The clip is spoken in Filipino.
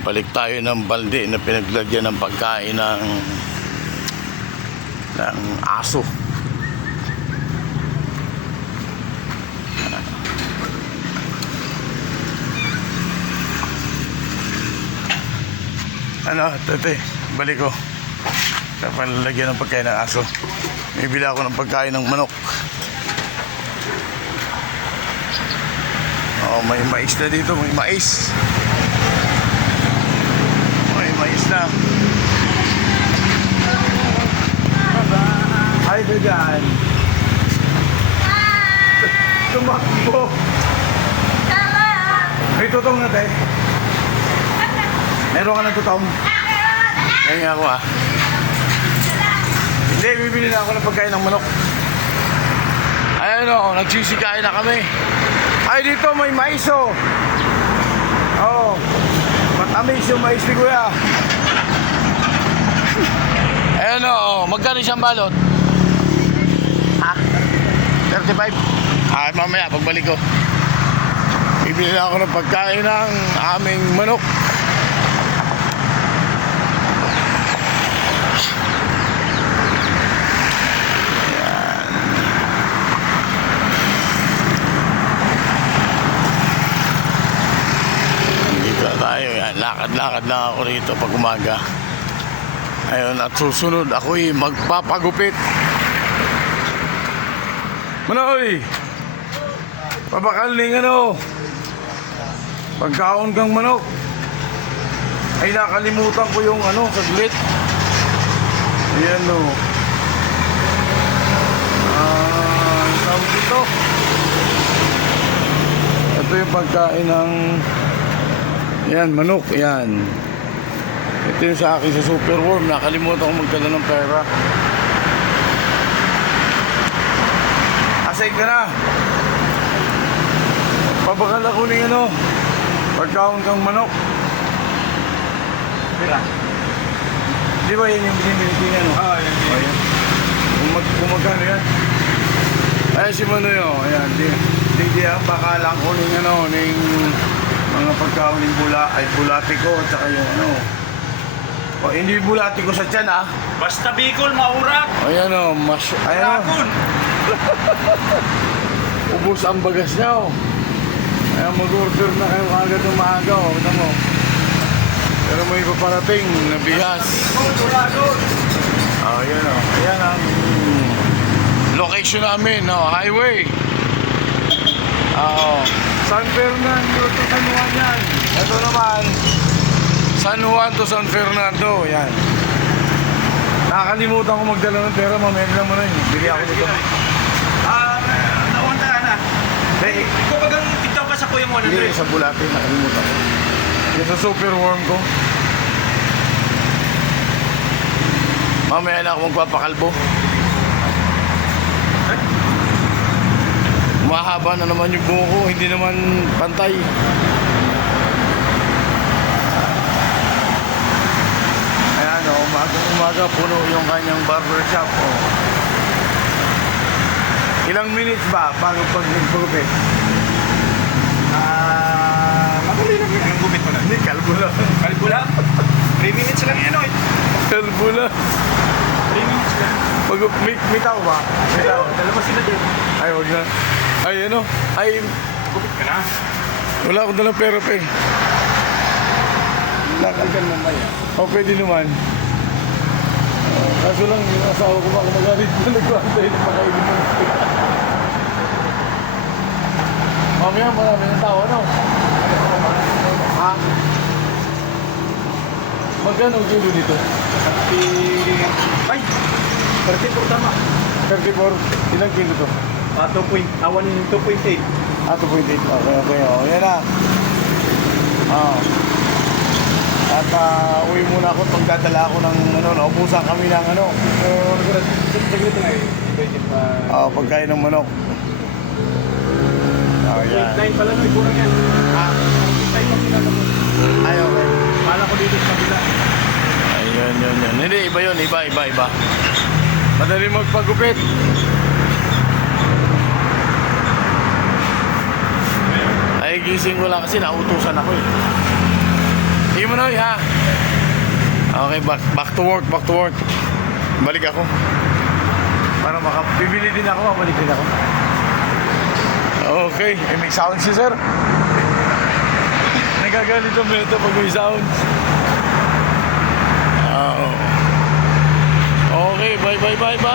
Balik tayo ng balde na pinaglagyan ng pagkain ng aso. Ano, tete, balik ko. Kapalagyan ng pagkain ng aso. Bibili ako ng pagkain ng manok. Oh, may mais na dito, may mais. May mais na. Hi, Began. Tumakbo. May tutong na tayo. Meron ka ng tutong? Ngayon ako ah. Hindi, bibili na ako ng pagkain ng manok. Ayan o, nagsisikain na kami. Ay, dito may mais o. Oo. Matamis yung mais ni Kuya. Ayan o, magkano siyang balot? Ha? 35? Ah, mamaya, pagbalik ko. Bibili na ako ng pagkain ng aming manok. Lakad-lakad lang ako rito pag umaga. Ayun, at susunod ako'y magpapagupit. Manoy! Pabakaling ano? Pagkaon kang manok. Ay, nakalimutan ko yung ano, saglit. Ayan o. Ang tawag dito. Ito yung pagkain ng yan, manok, yan. Ito yung sa akin sa Superworm. Nakalimutan ko magdala ng pera. Asay ka na. Pabakal ako ng ano, pagkaon kang manok. Pera. Di ba yan yung binibili ano? Oo, yan. Ayan. Kung magkano yan? Ayan si Manoy, oh. Ayan, di ang bakalang ko ng ano, ng mga pagkaon ng bulati ko at saka yung ano. O, hindi bulati ko sa tiyan ah. Basta Bicol, maurak. Ayan o, ayan o. Ubus ang bagas niya o. Ayan, mag-order na kayo agad ng maaga o. Kita mo. Pero may paparating na bigas. Oh, ayan o. Ayan ang location namin, no? Highway. Oo. San Fernando to San Juan yan. Ito naman, San Juan to San Fernando. Yan. Nakakalimutan ko magdala ng pera. Mamaya lang mo na yun. Bili ako dito. Naunta ka na. Ikaw bagang tigtaw ka sa kuya mo. Hindi, sa bulate. Nakalimutan ko. Yung sa Superworm ko. Mamaya na ako magpapakalbo. Mahaba na naman yung buhok ko, hindi naman pantay. Ayan o, umaga puno yung kanyang barbershop o. Ilang minutes ba bago pag nagpagupit? Madali lang yun. Yung gupit mo na. Hindi, kalbo lang. Kalbo lang? 3 minutes lang yan o. Kalbo lang. 3 minutes lang. May tao ba? May tao. Dalawa sila din. Ay, wag na. Ay, ano? Ay, Gupit ka na. wala akong dalang pera pa eh. Nakaligan mo ba yan? O, pwede naman. Kaso lang, yung asawa ko baka magalit na nagkwantay na pakainin mo. Mamaya, marami ng tao, ano? Ha? Magkano ang kilo dito? Ay! 34 tama. 34? Ilang kilo to? 2.8. Ah, 2.8. Okay. O, yan na. At uwi muna ako pag dadala ako ng ano, naubusan kami ng ano. Saglit na eh. Pagkain ng manok. Yan. 9 pala no, kurang yan. Time lang pinatapos. Ay, okay. Kala ko dito sa kabila. Ayun. Hindi, iba yun. Iba. Madali magpagupit. Ay, gising ko lang kasi nautusan ako eh. Hindi mo Manoy, ha? Okay, back to work, back to work. Balik ako. Para bibili din ako, mabalik din ako. Okay, may sound si sir. Nagagalit ang ito pag may sounds. Okay, bye.